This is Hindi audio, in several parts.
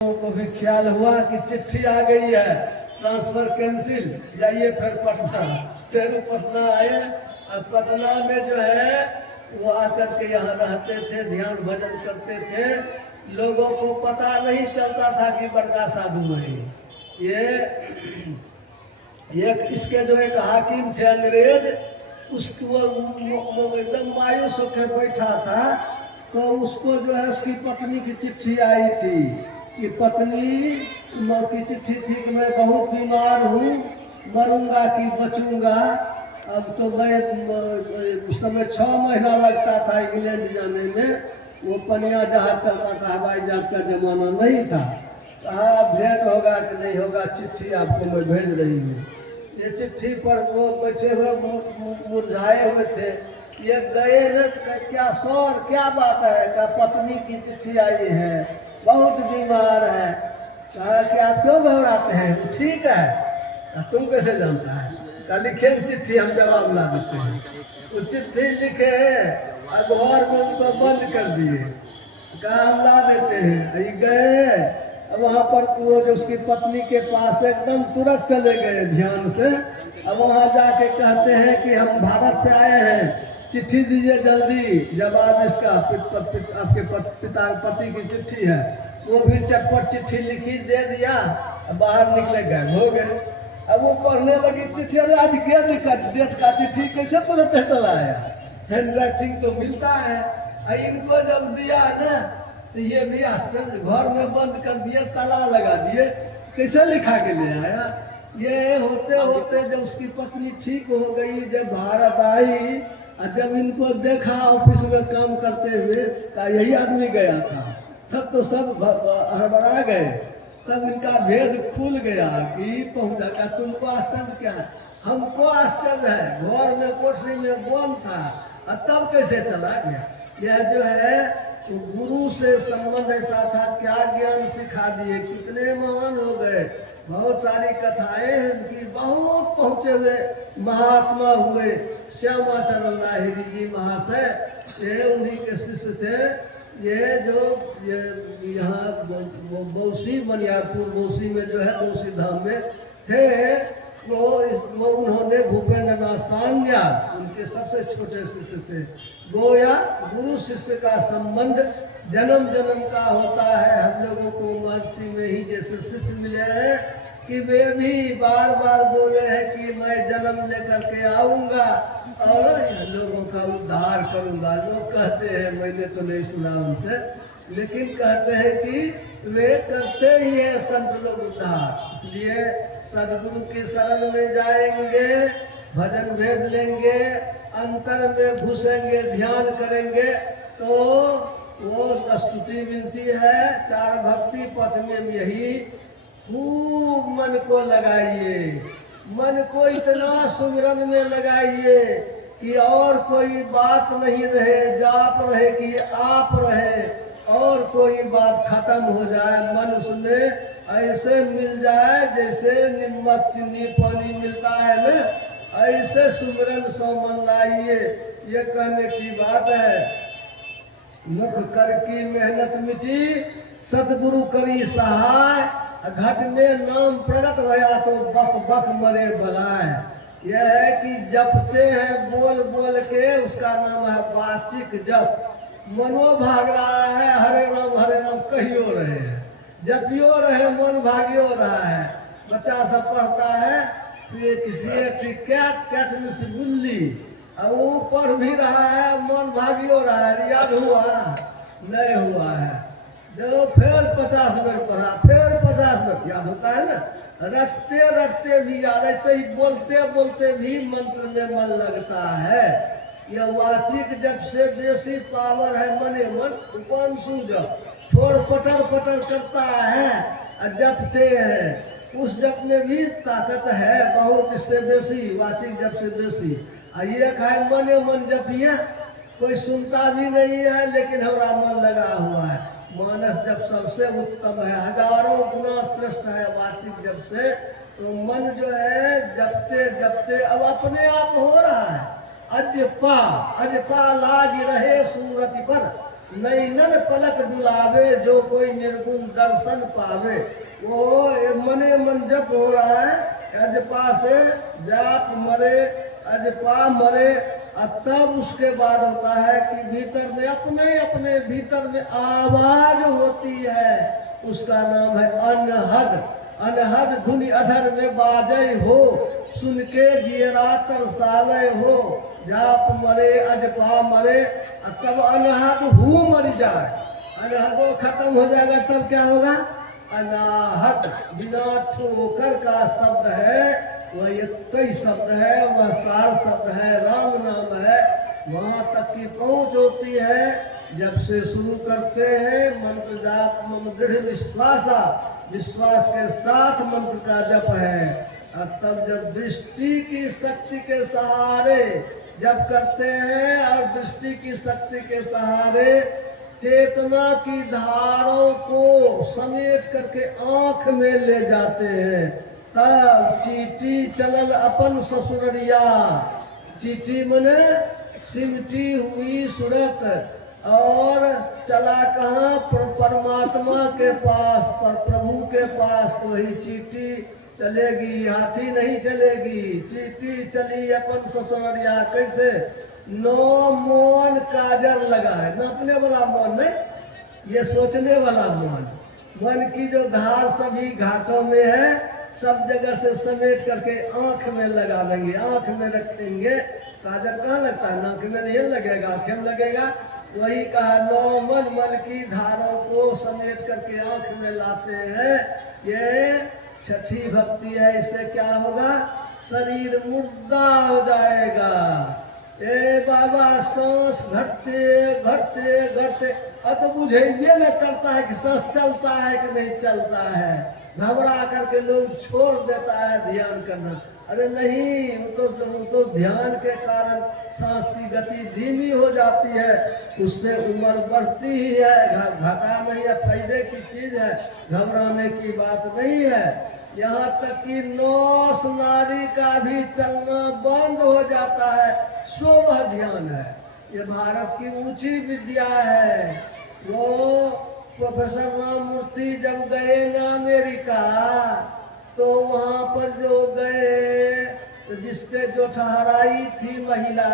को भी ख्याल हुआ कि चिट्ठी आ गई है, ट्रांसफर कैंसिल, जाइए फिर पटना। फिर पटना आए और पटना में जो है वो आकर के यहाँ रहते थे, ध्यान भजन करते थे। लोगों को पता नहीं चलता था कि बड़का साधु है ये। इसके जो एक हाकिम थे अंग्रेज, उसको एकदम मायूस होकर बैठा था। तो उसको जो है उसकी पत्नी की चिट्ठी आई थी कि पत्नी की चिट्ठी थी कि मैं बहुत बीमार हूँ, मरूंगा कि बचूंगा। अब तो मैं उस समय 6 महीना लगता था इंग्लैंड जाने में, वो पनिया जहाज चलता था, हवाई जहाज का जमाना नहीं था। कहा भेंट होगा कि नहीं होगा, चिट्ठी आपको मैं भेज रही हूँ। ये चिट्ठी पर वो बैठे हुए मुरझाए हुए थे। ये गए न, क्या सौर क्या बात है, क्या पत्नी की चिट्ठी आई है, बहुत बीमार है। कहा कि आप क्यों घबराते हैं, ठीक है। तुम कैसे जानता है? कहा लिखे चिट्ठी, हम जवाब ला देते हैं। वो चिट्ठी लिखे और घर में उनको बंद कर दिए। कहा हम ला देते हैं। गए वहाँ पर वो जो उसकी पत्नी के पास एकदम तुरंत चले गए ध्यान से। अब वहाँ जाके कहते हैं कि हम भारत से आए हैं, चिट्ठी दीजिए जल्दी, जवाब इसका। आपके पिता पति की चिट्ठी है। वो भी चटपट चिट्ठी लिखी दे दिया, बाहर निकले गए, हो गए। अब वो पढ़ने लगी चिट्ठी, अरे आज क्या लिखा, डेट का चिट्ठी कैसे तुरंत चला आया, हैंड राइटिंग तो मिलता है। इनको जब दिया ना तो ये भी आश्चर्य, घर में बंद कर दिए, ताला लगा दिए, कैसे लिखा के ले आया। ये होते होते जब उसकी पत्नी ठीक हो गई, जब भारत आई और जब इनको देखा ऑफिस में काम करते हुए, का यही आदमी गया था, तब तो सब हड़बड़ा गए। तब इनका भेद खुल गया कि पहुंचा। का तुमको आश्चर्य क्या है? हमको आश्चर्य है, घर में कोठरी में बंद था और तब कैसे चला गया। यह जो है तो गुरु से संबंध ऐसा था, क्या ज्ञान सिखा दिए, कितने महान हो गए। बहुत सारी कथाएं हैं उनकी, बहुत पहुंचे हुए महात्मा हुए। श्यामाचरण लाहिरी जी महाशय, ये उन्हीं के शिष्य थे। ये जो यहाँ बौसी, बनियारपुर बौसी में जो है, बौसी धाम में थे, वो उन्होंने भूपेंद्र नाथ सान्या, उनके सबसे छोटे शिष्य थे। गोया गुरु शिष्य का संबंध जन्म जन्म का होता है। हम लोगों को महर्षि में ही जैसे शिष्य मिले हैं कि वे भी बार बार बोले हैं कि मैं जन्म लेकर के आऊंगा और लोगों का उद्धार करूंगा। लोग कहते हैं, मैंने तो नहीं सुना उनसे, लेकिन कहते हैं कि वे करते ही है संत लोग उद्धार। इसलिए सदगुरु की शरण में जाएंगे, भजन भेद लेंगे, अंतर में घुसेंगे, ध्यान करेंगे तो वो स्तुति मिलती है। 4 भक्ति पथ में यही, खूब मन को लगाइए, मन को इतना सुमिरन में लगाइए कि और कोई बात नहीं रहे, जाप रहे कि आप रहे, और कोई बात खत्म हो जाए। मन उसमें ऐसे मिल जाए जैसे नमक चीनी पानी मिलता है ना, ऐसे सुमिरन सो मन लाइए। ये कहने की बात है। मुख कर की मेहनत मिटी, सतगुरु करी सहाय, घट में नाम प्रगट भया तो बक बक मरे बलाय। यह है कि जपते हैं बोल बोल के, उसका नाम है वाचिक जप। मनो भाग रहा है, हरे राम कहियो रहे हैं, जपियो रहे, मन भागियो रहा है। बच्चा सब पढ़ता है कैट में से गुल्ली, और वो पढ़ भी रहा है, मन भागियो रहा है। याद हुआ नहीं हुआ है, जो फिर 50 बार पढ़ा, फिर 50 बार याद होता है ना। रटते रटते भी याद, ऐसे ही बोलते बोलते भी मंत्र में मन लगता है। यह वाचिक जब से बेसी पावर है मने मन, उपांशु जब छोड़ पटर पटर करता है, जपते हैं, उस जप में भी ताकत है बहुत, इससे बेसी वाचिक जप से बेसी। ये खाए मने मन जपिए, कोई सुनता भी नहीं है लेकिन हमारा मन लगा हुआ है। मानस जप सबसे उत्तम है, हजारों गुना श्रेष्ठ है वाचिक जप से। तो मन जो है जपते जपते अब अपने आप हो रहा है। अजपा अजपा लाग रहे सूरत पर, नैनन पलक डुलावे, जो कोई निर्गुण दर्शन पावे। वो मने मन जप हो रहा है, अजपा से जाप मरे, अजपा मरे, और तब उसके बाद होता है कि भीतर में अपने अपने भीतर में आवाज होती है, उसका नाम है अनहद। अनहद धुनि अधर में बाजे हो, सुन के जियरा तरसावे हो। जाप मरे अजपा मरे, और तब अनहद हूँ मर जाए, अनहद खत्म हो जाएगा, तब क्या होगा? अनाहत। बिना ठोकर का शब्द है, वह एक ही शब्द है, वह सार शब्द है, राम नाम है। वहां तक की पहुंच होती है जब से शुरू करते हैं मंत्र जाप, दृढ़ विश्वासा, विश्वास के साथ मंत्र का जप है। और तब जब दृष्टि की शक्ति के सहारे जब करते हैं, और दृष्टि की शक्ति के सहारे चेतना की धारों को समेट करके आंख में ले जाते हैं, तब चीटी चलल अपन ससुररिया। चीटी मने सिमटी हुई सूरत, और चला कहाँ? परमात्मा के पास, पर प्रभु के पास। तो ही चीटी चलेगी, हाथी नहीं चलेगी। चीटी चली अपन ससुररिया। कैसे? नो मन काजर लगा है, नापने वाला मन नहीं, ये सोचने वाला मन। मन की जो धार सभी घाटों में है, सब जगह से समेट करके आंख में लगा देंगे, आंख में रखेंगे। काजर कहाँ लगता है? नाक में नहीं लगेगा, आंखें में लगेगा। वही कहा, नो मन, मन की धारों को समेट करके आंख में लाते हैं। ये छठी भक्ति है। इससे क्या होगा? शरीर मुर्दा हो जाएगा। ए बाबा, सांस घटते घटते घटते, अब तो बुझे ये न करता है कि सांस चलता है कि नहीं चलता है। घबरा करके लोग छोड़ देता है ध्यान करना। अरे नहीं, वो तो ध्यान के कारण सांस की गति धीमी हो जाती है, उससे उम्र बढ़ती ही है। घटा नहीं है, फायदे की चीज है, घबराने की बात नहीं है। यहाँ तक कि नौस नारी का भी चलना बंद हो जाता है, सो वह ध्यान है। ये भारत की ऊंची विद्या है। वो प्रोफेसर राममूर्ति जब गए ना अमेरिका, तो वहाँ पर जो गए, तो जिसके जो ठहराई थी महिला,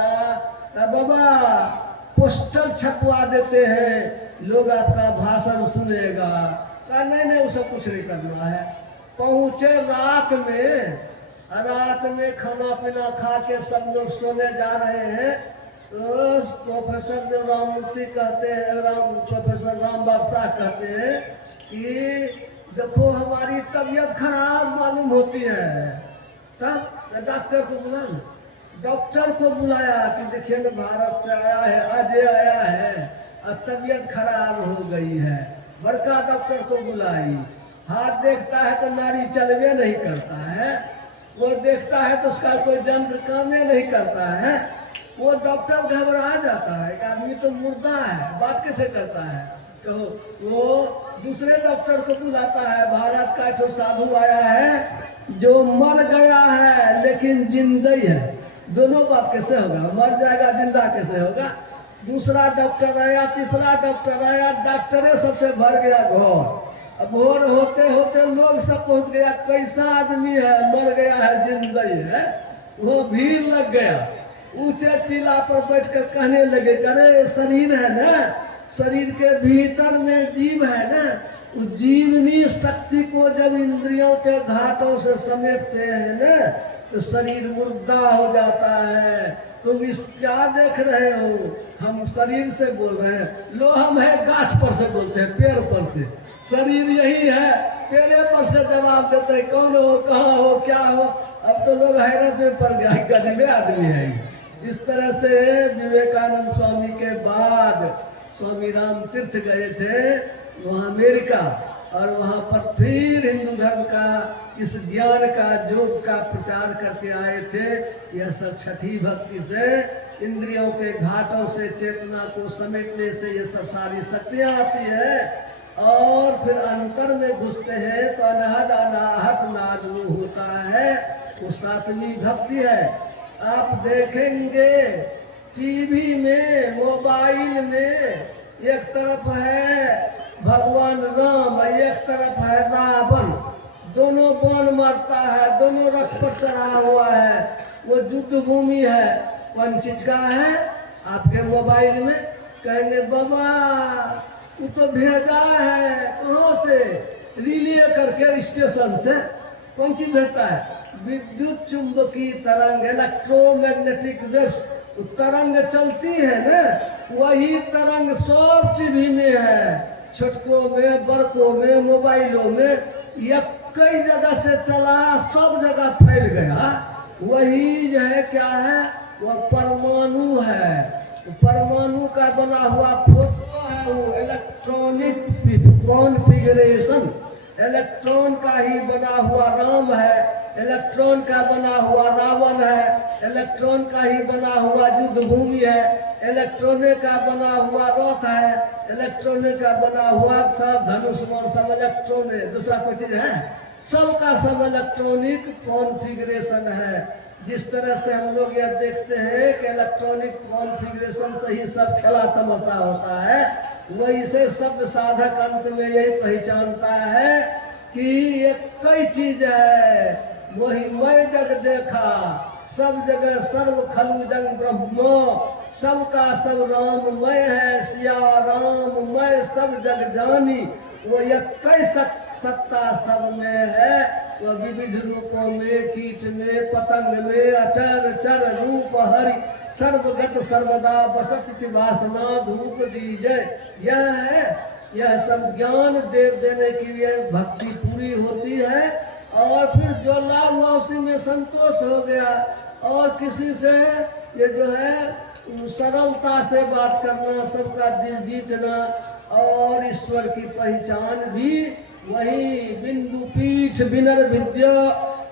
बाबा पोस्टर छपवा देते हैं, लोग आपका भाषण सुनेगा। कहा नहीं, उसे कुछ नहीं करना है। पहुंचे रात में खाना पीना खा के सब लोग सोने जा रहे हैं, तो प्रोफेसर जो राममूर्ति कहते हैं, प्रोफेसर राम बादशाह कहते हैं कि देखो हमारी तबीयत खराब मालूम होती है। तब डॉक्टर को बुलाया, डॉक्टर को बुलाया कि देखिए ना, भारत से आया है, अजय आया है, और तबीयत खराब हो गई है। बड़का डॉक्टर को बुलाई। हाथ देखता है तो नारी चलवे नहीं करता है, वो देखता है तो उसका कोई यंत्र काम नहीं करता है। वो डॉक्टर घबरा जाता है कि आदमी तो मुर्दा है, बात कैसे करता है। तो वो दूसरे डॉक्टर को बुलाता है। भारत का जो साधु आया है जो मर गया है लेकिन जिंदा ही है, दोनों बात कैसे होगा? मर जाएगा, जिंदा कैसे होगा? दूसरा डॉक्टर आया, तीसरा डॉक्टर आया, डॉक्टरे सबसे भर गया घर। अब भोर होते होते लोग सब पहुंच गया, कैसा आदमी है, मर गया है, जिंदा ही है। वो भीड़ लग गया। ऊंचे टीला पर बैठकर कहने लगे, अरे शरीर है ना, शरीर के भीतर में जीव है ना, उस जीवनी शक्ति को जब इंद्रियों के घाटों से समेटते हैं ना, तो शरीर मुर्दा हो जाता है। तुम इस क्या देख रहे हो? हम शरीर से बोल रहे हैं। लो, हम है गाछ पर से बोलते हैं, पेड़ पर से। शरीर यही है, पेड़े पर से जवाब देते हैं, कौन हो, कहाँ हो, क्या हो। अब तो लोग हैरत में पड़ गया, गजबे आदमी है। इस तरह से विवेकानंद स्वामी के बाद स्वामी राम तीर्थ गए थे वहाँ अमेरिका, और वहाँ पर फिर हिंदू धर्म का इस ज्ञान का, योग का प्रचार करके आए थे। यह सब छठी भक्ति से, इंद्रियों के घाटों से चेतना को समेटने से ये सब सारी शक्तियाँ आती है। और फिर अंतर में घुसते हैं तो अनहद अनाहत नादू होता है, वो सातवीं भक्ति है। आप देखेंगे टीवी में, मोबाइल में एक तरफ है भगवान राम, एक तरफ है रावण। दोनों बाण मारता है, दोनों रथ पर चढ़ा हुआ है। वो युद्ध भूमि है। कौन चीज का है? आपके मोबाइल में कहेंगे बाबा वो तो भेजा है, कहाँ से? रिले करके स्टेशन से। कौन चीज भेजता है? विद्युत चुंबकीय तरंग, इलेक्ट्रोमैग्नेटिक वेव्स। तरंग चलती है ना, वही तरंग सब टीवी में है, छोटकों में, बड़कों में, मोबाइलों में। यह कई जगह से चला, सब जगह फैल गया। वही जो है क्या है? वह परमाणु है। परमाणु का बना हुआ फोटो है वो, इलेक्ट्रॉनिक कॉन्फ़िगरेशन। इलेक्ट्रॉन का ही बना हुआ राम है, इलेक्ट्रॉन का बना हुआ रावण है, इलेक्ट्रॉन का ही बना हुआ युद्ध भूमि है, इलेक्ट्रॉने का बना हुआ रथ है, इलेक्ट्रॉने का बना हुआ सब धनुष्मान, सब इलेक्ट्रॉने। दूसरा कोई चीज है? सबका सब इलेक्ट्रॉनिक कॉन्फ़िगरेशन है। जिस तरह से हम लोग यह देखते हैं कि इलेक्ट्रॉनिक कॉन्फ़िगरेशन से ही सब खेला तमाशा होता है, वही से शब्द साधक अंत में यही पहचानता है कि ये कई चीज है। वही मैं जग देखा, सब जगह सर्व खलु जंग ब्रह्म, सबका सब राममय है, सिया राममय सब जग जानी। वो ये कई सत्ता सब में है। वो विविध रूपों में, कीट में, पतंग में, अचर चर रूप हरि, सर्वगत सर्वदा बसत वासना धूप दीजय। यह है, यह सब ज्ञान देने की लिए भक्ति पूरी होती है। और फिर जो लाभ हुआ उसी में संतोष हो गया। और किसी से ये जो है सरलता से बात करना, सबका दिल जीतना, और ईश्वर की पहचान भी वही बिंदु पीठ विनर विद्या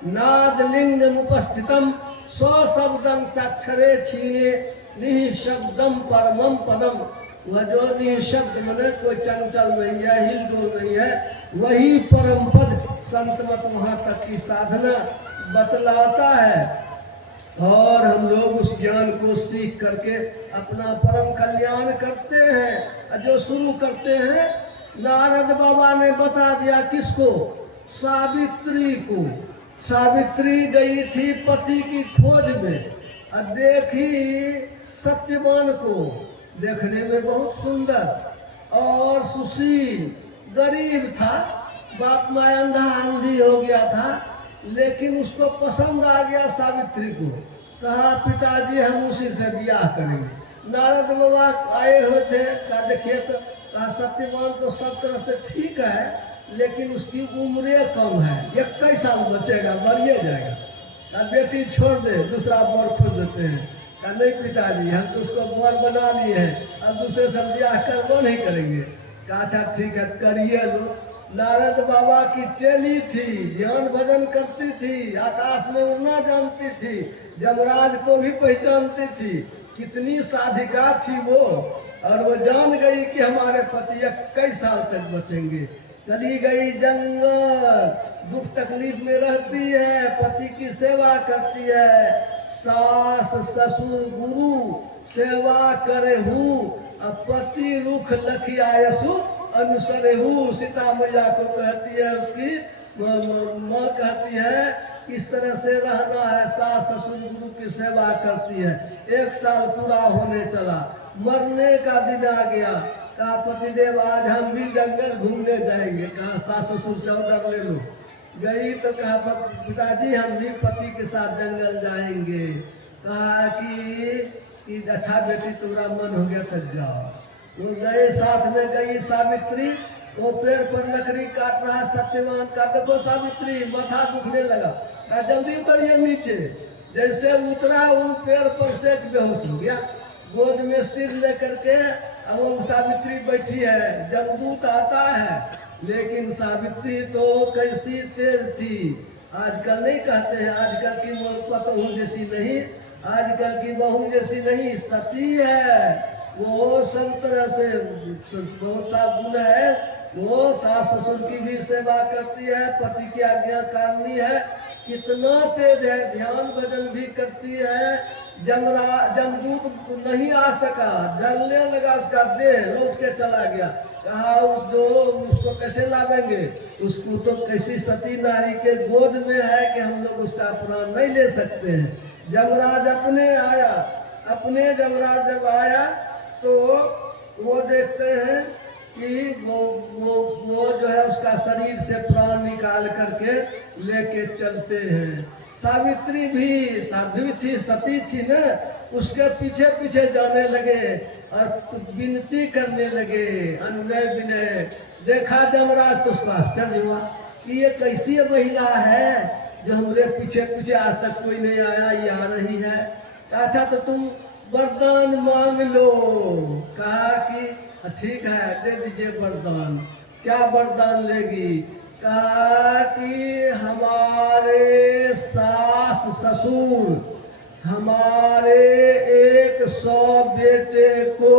नाद लिंग उपस्थितम स्वशब्दम चाक्षरे छीने निःशब्दम परमम पदम। वह जो निःशब्द मने कोई चंचल नहीं है, हिलडोल नहीं है, वही परम पद संत मत वहां तक की साधना बतलाता है। और हम लोग उस ज्ञान को सीख करके अपना परम कल्याण करते हैं। जो शुरू करते हैं, नारद बाबा ने बता दिया किसको? सावित्री को। सावित्री गई थी पति की खोज में और देखी सत्यवान को, देखने में बहुत सुंदर और सुशील, गरीब था, बाप माँ अंधा अंधी हो गया था, लेकिन उसको पसंद आ गया सावित्री को। कहा पिताजी हम उसी से ब्याह करेंगे। नारद बाबा आए हुए थे, कहा देखिए तो, कहा सत्यवान तो सब तरह से ठीक है, लेकिन उसकी उम्र कम है, 21 साल बचेगा, मरिए जाएगा। कहा बेटी छोड़ दे, दूसरा बर खोज देते हैं। कहा नहीं पिताजी हम तो उसको बर बना लिए हैं, अब दूसरे से ब्याह करबो नहीं करेंगे। कहा अच्छा ठीक है करिए लो। नारद बाबा की चेली थी, ध्यान भजन करती थी, आकाश में उड़ना जानती थी, जमराज को भी पहचानती थी, कितनी साधिका थी वो। और वो जान गई कि हमारे पति 21 साल तक बचेंगे। चली गई जंगल, दुख तकलीफ में रहती है, पति की सेवा करती है। सास ससुर गुरु सेवा करे हूँ, अब पति रुख लखियायसु अनुसरेहू। सीता मैया को कहती है, उसकी माँ कहती है इस तरह से रहना है, सास ससुर गुरु की सेवा करती है। 1 साल पूरा होने चला, मरने का दिन आ गया। कहा पतिदेव आज हम भी जंगल घूमने जाएंगे। कहा सास ससुर से ऑर्डर ले लो। गई तो कहा पिताजी हम भी पति के साथ जंगल जाएंगे। कहा कि अच्छा बेटी तुम्हारा मन हो गया तो जाओ। वो गए, साथ में गई सावित्री। वो पेड़ पर लकड़ी काट रहा सत्यवान का, देखो सावित्री माथा दुखने लगा। कहा जल्दी उतरिए नीचे। जैसे उतरा वो पेड़ पर से बेहोश हो गया। गोद में सिर लेकर के अब वो सावित्री बैठी है, जमदूत आता है, लेकिन सावित्री तो कैसी तेज थी। आजकल नहीं कहते हैं, आजकल की बहू जैसी नहीं, आजकल की बहू जैसी नहीं, सती है वो। सब तरह से बहुत सा गुण है वो। सास ससुर की भी सेवा करती है, पति की आज्ञा काटनी है, कितना तेज है, ध्यान भजन भी करती है, जमदूत नहीं आ सका, जलने लगा, उसका देह लौट के चला गया। कहा उसको कैसे लावेंगे, उसको तो कैसी सती नारी के गोद में है कि हम लोग उसका प्राण नहीं ले सकते हैं। जमराज अपने आया, अपने जमराज जब आया तो वो देखते हैं कि वो जो है उसका शरीर से प्राण निकाल करके लेके चलते हैं। सावित्री भी साध्वी थी, सती थी ना, उसके पीछे पीछे जाने लगे और विनती करने लगे, अनुनय विनय। देखा जमराज तो उसको आश्चर्य हुआ कि ये कैसी महिला है जो हमारे पीछे पीछे आज तक कोई नहीं आया, ये आ रही है। अच्छा तो तुम वरदान मांग लो। कहा कि ठीक है, दे दीजिए वरदान। क्या वरदान लेगी? कहा कि हमारे सास ससुर हमारे 100 बेटे को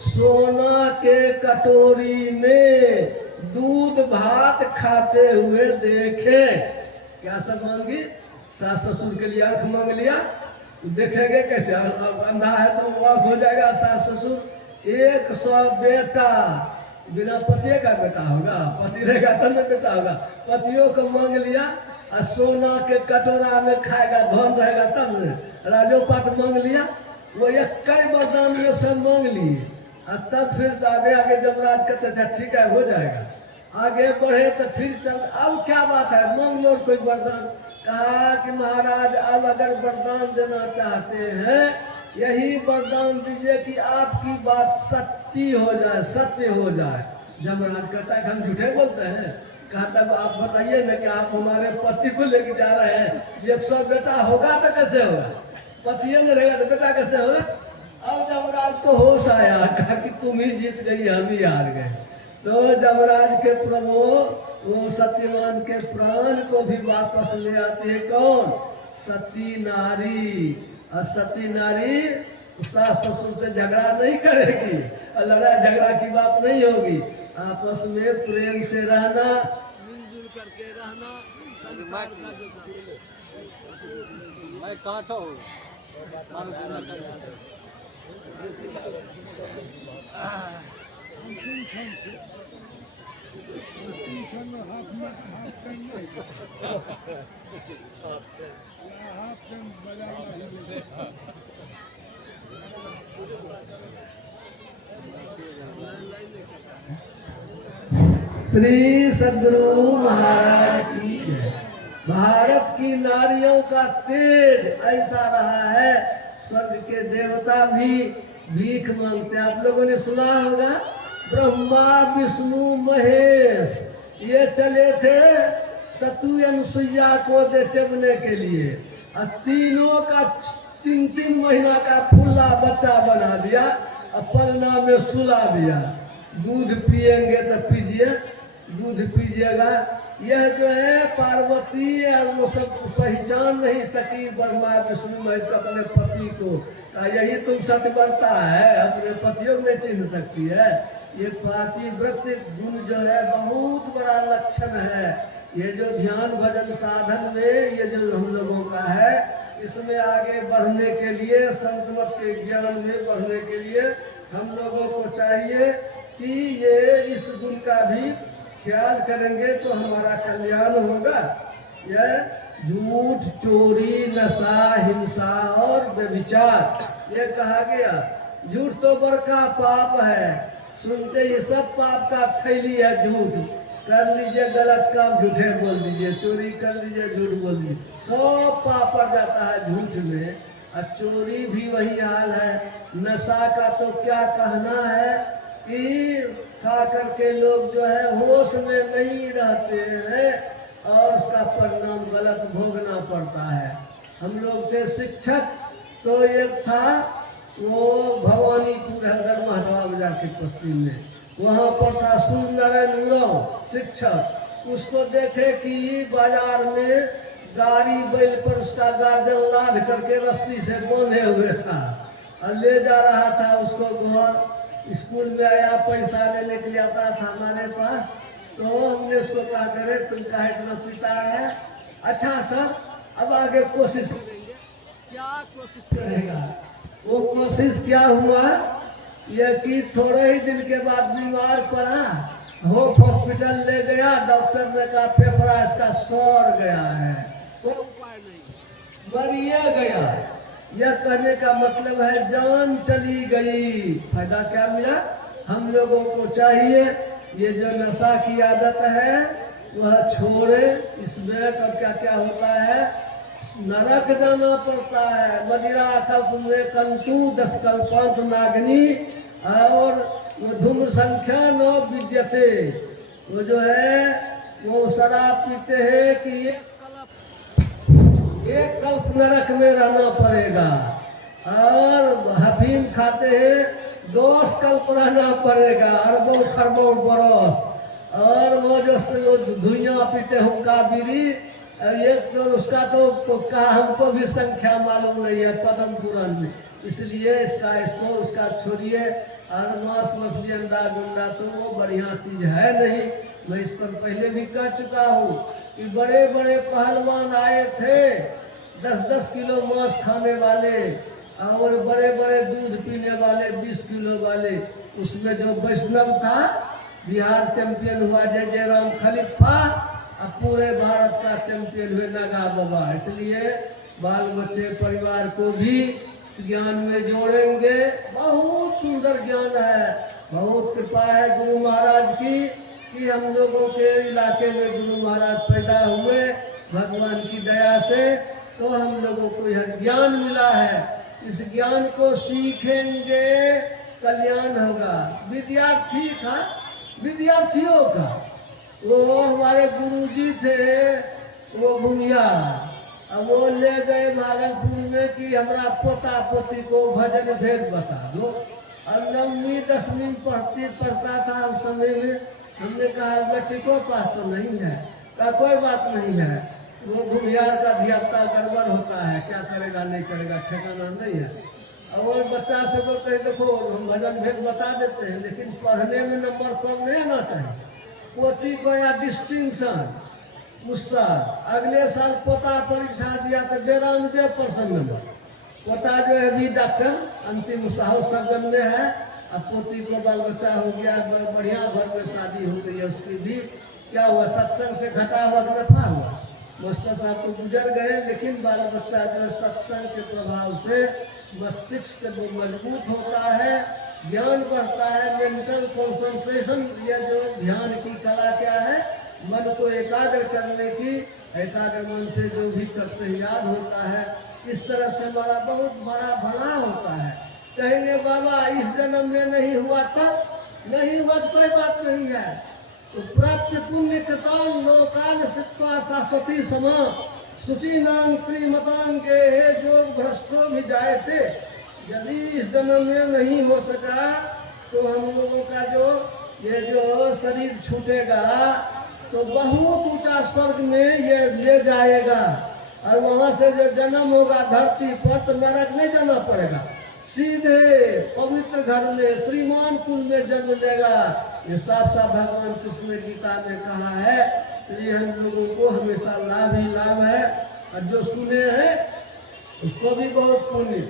सोना के कटोरी में दूध भात खाते हुए देखे। क्या सब मांगी? सास ससुर के लिए आंख मांग लिया, देखेंगे कैसे, अब अंधा है तो आंख हो जाएगा। सास ससुर 100 बेटा, बिना पतिए का बेटा होगा, पति रहेगा तब में बेटा होगा। पतियों को मांग लिया और सोना के कटोरा में खाएगा, धन रहेगा तब में। राजोपाठ मांग लिया, वो एक कई वरदान में सब मांग लिए और तब फिर आगे आगे जमराज कहते अच्छा ठीक है हो जाएगा। आगे बढ़े तो फिर चल, अब क्या बात है, मांग लो कोई वरदान। कहा कि महाराज अब अगर वरदान देना चाहते हैं, यही वरदान दीजिए कि आपकी बात सच्ची हो जाए, सत्य हो जाए। जमराज कहता है कि हम झूठे बोलते हैं। कहा तब आप बताइए ना कि आप हमारे पति को लेके जा रहे हैं, 100 बेटा होगा तो कैसे होगा, पतिये नहीं रहेगा तो बेटा कैसे होगा। अब जमराज को होश आया, कहा कि तुम ही जीत गई, हम ही हार गए। तो जमराज के प्रभु वो सत्यवान के प्राण को भी वापस ले आते हैं। कौन? सती नारी। और सती नारी सास ससुर से झगड़ा नहीं करेगी और लड़ाई झगड़ा की बात नहीं होगी। आपस में प्रेम से रहना, मिलजुल करके रहना, संसार का जो मैं कहाँ छो श्री सद्गुरु महाराज की जय। भारत की नारियों का तेज ऐसा रहा है, स्वर्ग के देवता भी भीख मांगते हैं। आप लोगों ने सुना होगा, ब्रह्मा विष्णु महेश ये चले थे सतु अनुसुईया को देने के लिए, और तीनों का 3-3 महीना का फुल्ला बच्चा बना दिया और पलना में सुला दिया। दूध पिएंगे तो पीजिए, दूध पीजिएगा। यह जो है पार्वती और वो सब पहचान नहीं सकी ब्रह्मा विष्णु महेश अपने पति को। यही तुम सत्यव्रता है, अपने पतियों में चिन्ह सकती है। ये पातिव्रत गुण जो है बहुत बड़ा लक्षण है। ये जो ध्यान भजन साधन में ये जो हम लोगों का है, इसमें आगे बढ़ने के लिए, संत मत के ज्ञान में बढ़ने के लिए हम लोगों को चाहिए कि ये इस गुण का भी ख्याल करेंगे तो हमारा कल्याण होगा। यह झूठ, चोरी, नशा, हिंसा और व्यभिचार ये कहा गया। झूठ तो बड़का पाप है, सुनते ही सब पाप का थैली है झूठ। कर लीजिए गलत काम, झूठे बोल दीजिए, चोरी कर लीजिए, झूठ बोल दीजिए, सब पाप पड़ जाता है झूठ में। और चोरी भी वही हाल है। नशा का तो क्या कहना है कि खा करके लोग जो है होश में नहीं रहते हैं और उसका परिणाम गलत भोगना पड़ता है। हम लोग थे शिक्षक, तो एक था वो भवानीपुर है महतवा बाजार के पश्चिम में, वहाँ पर था सूर्य नारायण उराव शिक्षक। उसको देखे कि बाजार में गाड़ी बैल पर उसका गार्जन लाद करके रस्सी से बांधे हुए था और ले जा रहा था उसको घर। स्कूल में आया, पैसा लेने के लिए आता था हमारे पास, तो हमने उसको कहा करे तुम काहे इतना पिता है। अच्छा सर अब आगे कोशिश करेंगे, क्या कोशिश करेगा? वो कोशिश क्या हुआ, ये कि थोड़े ही दिन के बाद बीमार पड़ा, होप हॉस्पिटल ले गया, डॉक्टर ने कहा फेफड़ा इसका सड़ गया है, कोई उपाय नहीं, मरिए गया। यह कहने का मतलब है जान चली गई, फायदा क्या मिला? हम लोगों को चाहिए ये जो नशा की आदत है वह छोड़े। इसमें तो क्या क्या होता है, नरक जाना पड़ता है। मदिरा कल्प में कंटू 10 कल्पांत नागनी, और वो धूम्र संख्या 9 विद्यते, वो जो है वो शराब पीते हैं कि एक कल्प नरक में रहना पड़ेगा, और हफीम खाते हैं 10 कल्प रहना पड़ेगा, अरबों खरबों बरस। और वो जो धुइयां पीते हुक्का बीड़ी, ये तो उसका हमको भी संख्या मालूम नहीं है पद्म पुराण में, इसलिए इसको उसका छोड़िए। और मांस मछली अंडा गुंडा तो वो बढ़िया चीज है नहीं। मैं इस पर पहले भी कह चुका हूँ कि बड़े बड़े पहलवान आए थे 10-10 किलो मांस खाने वाले, और बड़े बड़े दूध पीने वाले 20 किलो वाले। उसमें जो वैष्णव था, बिहार चैंपियन हुआ जय जय राम खलीफा, अब पूरे भारत का चैंपियन हुए नागा बाबा। इसलिए बाल बच्चे परिवार को भी इस ज्ञान में जोड़ेंगे। बहुत सुंदर ज्ञान है, बहुत कृपा है गुरु महाराज की कि हम लोगों के इलाके में गुरु महाराज पैदा हुए भगवान की दया से, तो हम लोगों को यह ज्ञान मिला है। इस ज्ञान को सीखेंगे, कल्याण होगा। विद्यार्थी था, विद्यार्थियों का, वो हमारे गुरुजी थे, वो भूमियार, अब वो ले गए भागलपुर में कि हमारा पोता पोती को भजन भेद बता दो। और 9वीं 10वीं पढ़ता था उस समय में। हमने कहा बच्चे को पास तो नहीं है, कहा कोई बात नहीं है, वो भूमियार का धियापता गड़बड़ होता है, क्या करेगा नहीं करेगा ठिकाना नहीं है। और वो बच्चा से को कहे देखो हम भजन भेद बता देते हैं, लेकिन पढ़ने में नंबर कम नहीं आना चाहिए। पोती को या डिस्टिंक्शन उस साल, अगले साल पोता परीक्षा दिया तो 92% नंबर। पोता जो है भी डॉक्टर अंतिम हाउस सर्जन में है, अब पोती को बाल बच्चा हो गया, बढ़िया घर में शादी हो गई है उसकी भी। क्या हुआ, सत्संग से घटा हुआ नफा हुआ, मास्टर साहब तो गुजर गए, लेकिन बाल बच्चा जो सत्संग के प्रभाव से मस्तिष्क मजबूत होता है, ज्ञान बढ़ता है, मेंटल कंसंट्रेशन, ये जो ध्यान की कला क्या है, मन को एकाग्र करने की, एकाग्र मन से जो भी करते हैं याद होता है। इस तरह से हमारा बहुत बड़ा भला होता है। कहेंगे बाबा इस जन्म में नहीं हुआ तब नहीं हुआ तो कोई बात नहीं है, तो प्राप्त पुण्य कृतान लोकान सित्वा शाश्वती समा सुची नाम श्रीमतान के हे जो भ्रष्टो भी जाए थे। यदि इस जन्म में नहीं हो सका तो हम लोगों का जो ये जो शरीर छूटेगा तो बहुत ऊंचा स्वर्ग में ये ले जाएगा, और वहां से जो जन्म होगा धरती पर तो नरक नहीं जाना पड़ेगा, सीधे पवित्र घर में श्रीमान कुल में जन्म लेगा। ये साफ साफ भगवान कृष्ण ने गीता में कहा है, इसलिए हम लोगों को हमेशा लाभ ही लाभ है, और जो सुने हैं उसको भी बहुत पुण्य।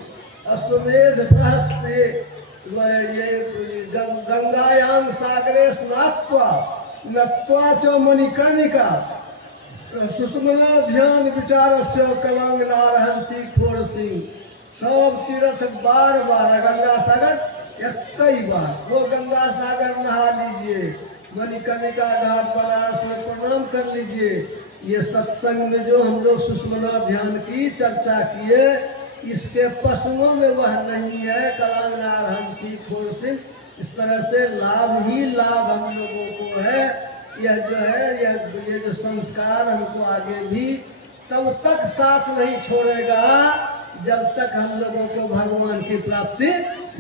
अश्वमेध सहस्त्रे ये गंगायाम सागरे स्नात्वा नत्वा च मणिकर्णिका सुषमना ध्यान विचार से कलांग नारहंती खोड़ सिंह। सब तीर्थ बार बार गंगा सागर 21 बार, वो गंगा सागर नहा लीजिए, मणिकर्णिका घाट बनारस में प्रणाम कर लीजिए। ये सत्संग में जो हम लोग सुषमना ध्यान की चर्चा किए, इसके पशुओं में वह नहीं है, कलांग नारहंती खोड़ सिंह। इस तरह से लाभ ही लाभ हम लोगों को है। यह जो है ये जो संस्कार हमको आगे भी तब तक साथ नहीं छोड़ेगा जब तक हम लोगों को भगवान की प्राप्ति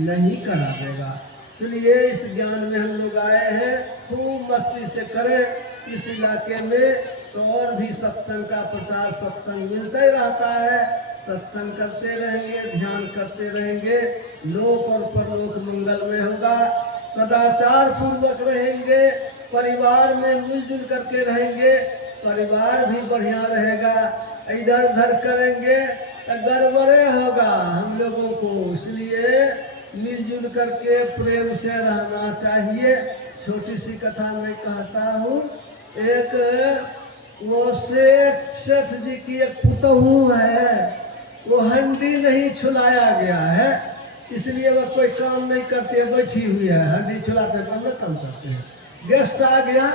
नहीं करा देगा। इसलिए इस ज्ञान में हम लोग आए हैं, खूब मस्ती से करें इस इलाके में, तो और भी सत्संग का प्रचार सत्संग मिलता ही रहता है। सत्संग करते रहेंगे, ध्यान करते रहेंगे, लोक और परलोक मंगल में होगा। सदाचार पूर्वक रहेंगे, परिवार में मिलजुल करके रहेंगे, परिवार भी बढ़िया रहेगा। इधर उधर करेंगे गड़बड़े होगा हम लोगों को। इसलिए मिलजुल करके प्रेम से रहना चाहिए। छोटी सी कथा मैं कहता हूँ। एक वो सेठ जी की एक पुतहू है, वो हंडी नहीं छुलाया गया है, इसलिए वह कोई काम नहीं करती है, बैठी हुई है। हंडी छुलाते तब न काम करते हैं। गेस्ट आ गया,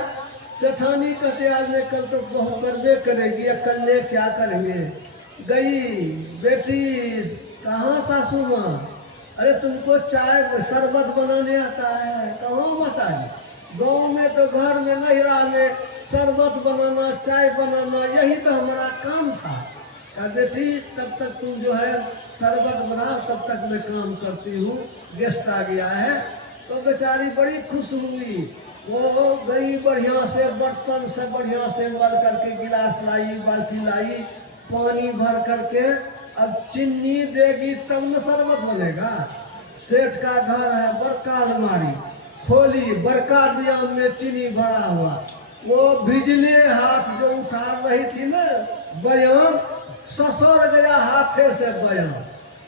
सेठानी कहते आज ने कल तो बहू करबे करेगी, अकेले क्या करेंगे। गई बेटी, कहाँ सासू माँ? अरे तुमको चाय शरबत बनाने आता है? कहाँ बताइए, गाँव में तो घर में नहिरा में शरबत बनाना, चाय बनाना, यही तो हमारा काम था। कहा बेटी तब तक तुम जो है शरबत बनाओ, तब तक मैं काम करती हूँ। गेस्ट आ गया है। तो बेचारी बड़ी खुश हुई। वो गई बढ़िया से बर्तन से बढ़िया से मल करके गिलास लाई, बाल्टी लाई, पानी भर करके। अब चीनी देगी तब न शरबत बनेगा। सेठ का घर है, बड़का अलमारी खोली, बड़का बियाम में चीनी भरा हुआ। वो बिजली हाथ जो उठा रही थी ना बयाम, ससुर गया हाथे से बयाम।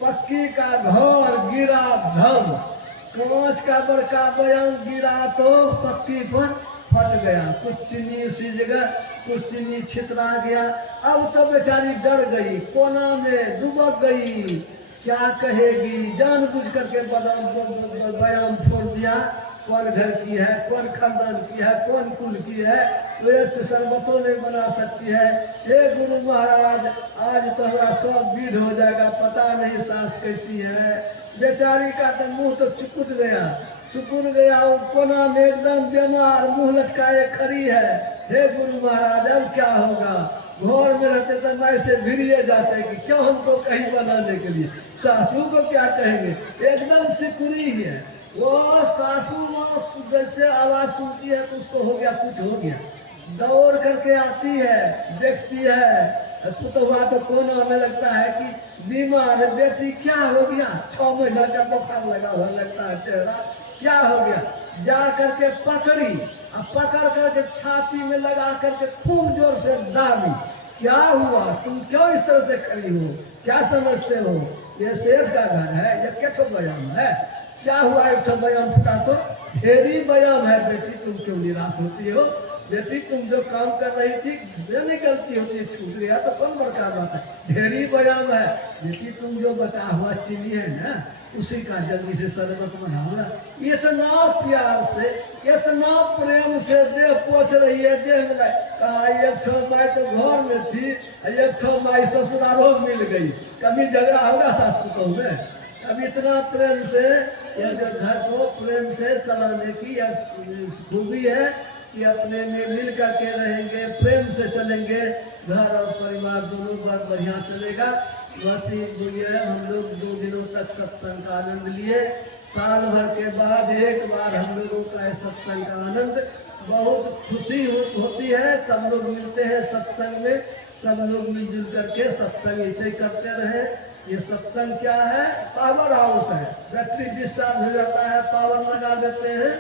पक्की का घर गिरा धम, कांच का बड़का बयाम गिरा तो पक्की पर फट गया। कुछ चीनी उसी जगह, कुछ चीनी छितरा गया। अब तो बेचारी डर गई, कोना में डुबक गई। क्या कहेगी, जानबूझ करके बयाम फोड़ दिया। कौन घर की है, कौन खानदान की है, कौन कुल की है, तो शरबतों नहीं बना सकती है। हे गुरु महाराज, आज तो हमारा सब विध हो जाएगा, पता नहीं सास कैसी है। बेचारी का तो मुंह तो चिकुट गया, सुकुड़ गया। वो कोना में एकदम बीमार, मुंह लटकाए खड़ी है। हे गुरु महाराज अब क्या होगा? घर में रहते तो मैं से भिड़िए जाते कि क्यों हमको कहीं बनाने के लिए, सासू को क्या कहेंगे। एकदम सिकुड़ी है वो। सासू माँ जैसे आवाज सुनती है तो उसको हो गया, कुछ हो गया। दौड़ करके आती है, देखती है पुतहुआ तो कोना में लगता है कि बीमार है। बेटी क्या हो गया? 6 महीना का बुखार लगा हुआ लगता है चेहरा, क्या हो गया? जा करके पकड़ी, अब पकड़ करके छाती में लगा करके खूब जोर से दाबी। क्या हुआ? तुम क्यों इस तरह से खड़ी हो? क्या समझते हो ये सेठ का घर है, ये कैठो बयाम है? क्या हुआ? एक तो बयाम फूटा तो ढेरी बयाम है। बेटी तुम क्यों निराश होती हो? बेटी तुम जो काम कर रही थी से नहीं गलती होती, छूट गया तो कौन बड़का बात है, ढेरी बयाम है। बेटी तुम जो बचा हुआ चीनी है ना, उसी का जल्दी से शरबत बनाओ ना। इतना प्यार से, इतना प्रेम से देह पोछ रही है, देह में कहा एक ठो माई तो घर में थी, एक ठो माई ससुरालों मिल गई। कभी झगड़ा होगा सास पुतोह में? अब इतना प्रेम से यह जो घर को प्रेम से चलाने की यह खूबी है कि अपने में मिल करके रहेंगे, प्रेम से चलेंगे, घर और परिवार दोनों बार बढ़िया चलेगा। बस ये हम लोग 2 दिनों तक सत्संग का आनंद लिए। साल भर के बाद एक बार हम लोगों का सत्संग का आनंद, बहुत खुशी होती है। सब लोग मिलते हैं सत्संग में, सब लोग मिलजुल करके सत्संग ऐसे करते रहे। ये सत्संग क्या है? पावर हाउस है। बैटरी डिस्चार्ज हो जाता है, पावर लगा देते हैं।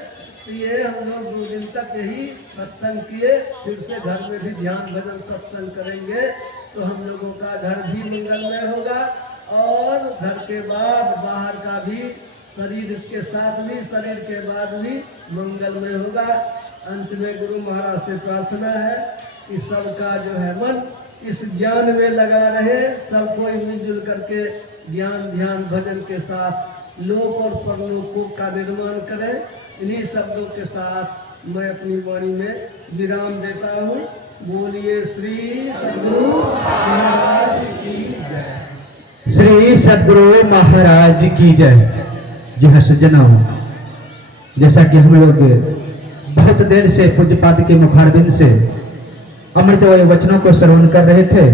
तो ये हम लोग 2 दिन तक यही सत्संग किए। फिर से घर में भी ध्यान भजन सत्संग करेंगे तो हम लोगों का घर भी मंगलमय होगा, और घर के बाद बाहर का भी, शरीर इसके साथ भी, शरीर के बाद भी मंगलमय होगा। अंत में गुरु महाराज से प्रार्थना है कि सबका जो है मन इस ज्ञान में लगा रहे, सब कोई मिलजुल करके ज्ञान ध्यान भजन के साथ लोक और परलोक का निर्माण करें। इन्हीं शब्दों के साथ मैं अपनी वाणी में विराम देता हूँ। बोलिए श्री सद्गुरु महाराज की जय। श्री सद्गुरु महाराज की जय। जी हाँ सज्जनों, जैसा कि हम लोग बहुत देर से पूज्यपाद के मुखारबिंद से अमृतमय वचनों को श्रवण कर रहे थे,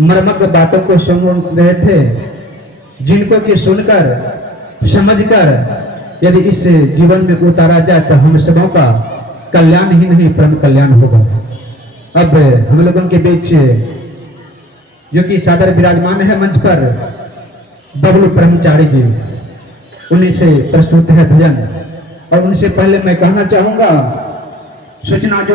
मर्मज्ञ बातों को सुन रहे थे, जिनको कि सुनकर समझकर यदि इस जीवन में उतारा जाए तो हम सबों का कल्याण ही नहीं परम कल्याण होगा। अब हम लोगों के बीच जो कि सादर विराजमान है मंच पर बबलू ब्रह्मचारी जी, उन्हीं से प्रस्तुत है भजन। और उनसे पहले मैं कहना चाहूंगा सूचना जो